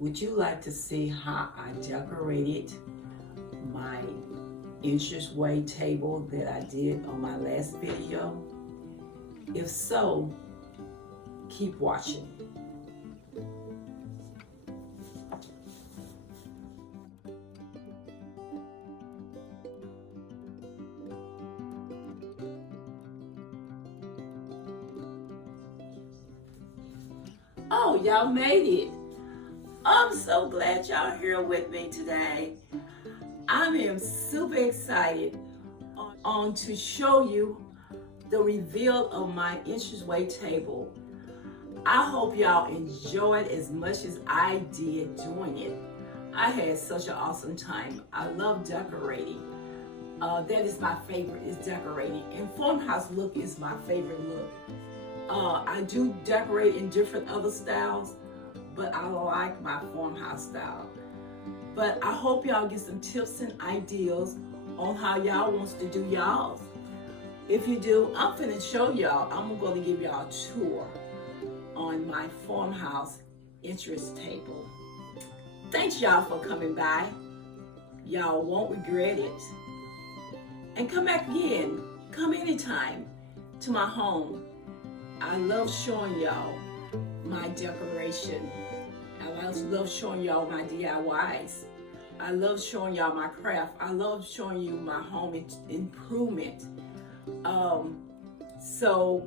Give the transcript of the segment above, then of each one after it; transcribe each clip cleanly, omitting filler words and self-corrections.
Would you like to see how I decorated my entryway table that I did on my last video? If so, keep watching. Oh, y'all made it. I'm so glad y'all here with me today. I am super excited to show you the reveal of my entryway table. I hope y'all enjoyed as much as I did doing it. I had such an awesome time. I love decorating. That is my favorite, is decorating. And farmhouse look is my favorite look. I do decorate in different other styles, but I like my farmhouse style. But I hope y'all get some tips and ideas on how y'all wants to do y'all's. If you do, I'm finna show y'all. I'm gonna give y'all a tour on my farmhouse interest table. Thanks y'all for coming by. Y'all won't regret it. And come back again. Come anytime to my home. I love showing y'all my decoration. I love showing y'all my DIYs. I love showing y'all my craft. I love showing you my home improvement. So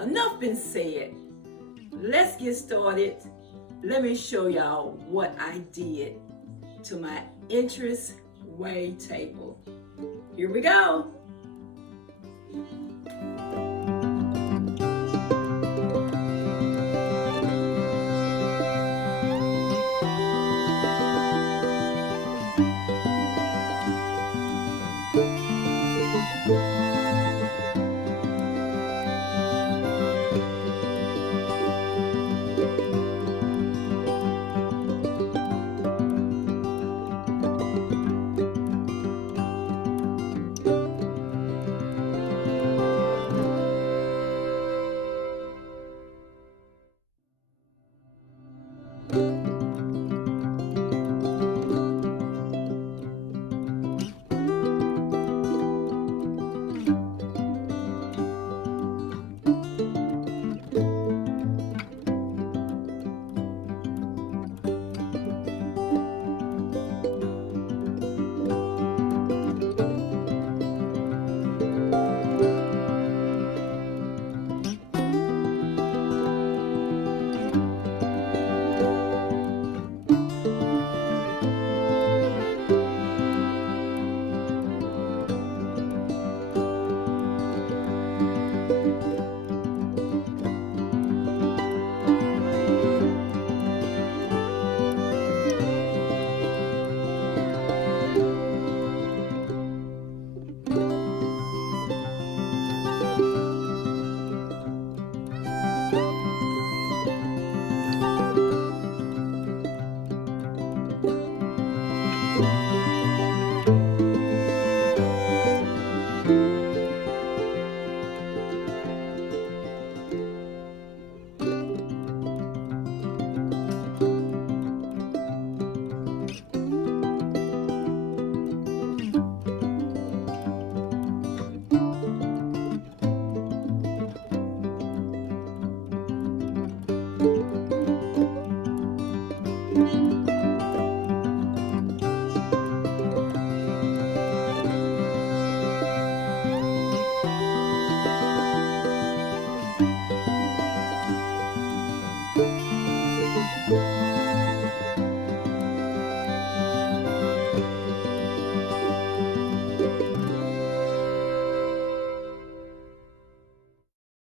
enough been said. Let's get started. Let me show y'all what I did to my entryway table. Here we go.